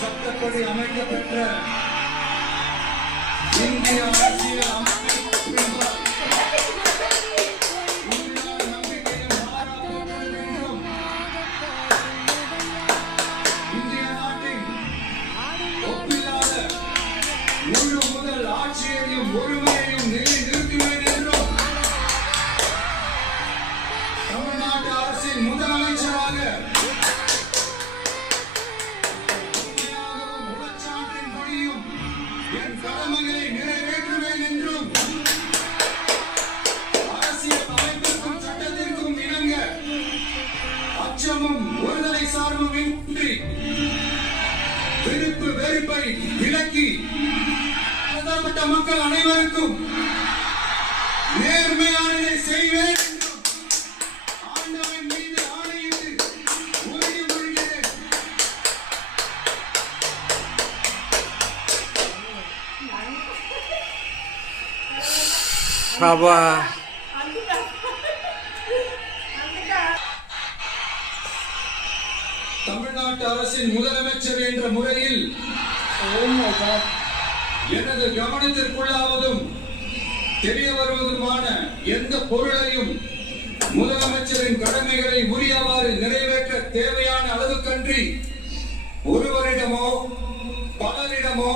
சட்டப்படி அமைக்கப்பெற்ற இந்திய அரசியல் இந்திய நாட்டின் ஒப்பில்லாத முழு முதல் ஆட்சியையும் ஒருமையையும் நிலைநிறுத்துவேன் என்றும் தமிழ்நாட்டு அரசின் முதலமைச்சராக என் கடமைகளை நிறைவேற்றுவேன் என்றும் அரசியல் அமைப்பிற்கும் சட்டத்திற்கும் இணங்க அச்சமும் ஒருதலை சார்பும் இன்றி விருப்பு வெறுப்பை விலக்கி மக்கள் அனைவருக்கும் நேர்மையானதை செய்வேன் என்றும் ஆண்டவன் மீது ஆணையிட்டு உறுதிமொழிகிறேன். தமிழ்நாட்டு அரசின் முதலமைச்சர் என்ற முறையில் எனது கவனத்திற்குள்ளாவதும் தெரிய வருவதுமான எந்த பொருளையும் முதலமைச்சரின் கடமைகளை உரியவாறு நிறைவேற்ற தேவையான அளவுக்கன்றி ஒருவரிடமோ பலரிடமோ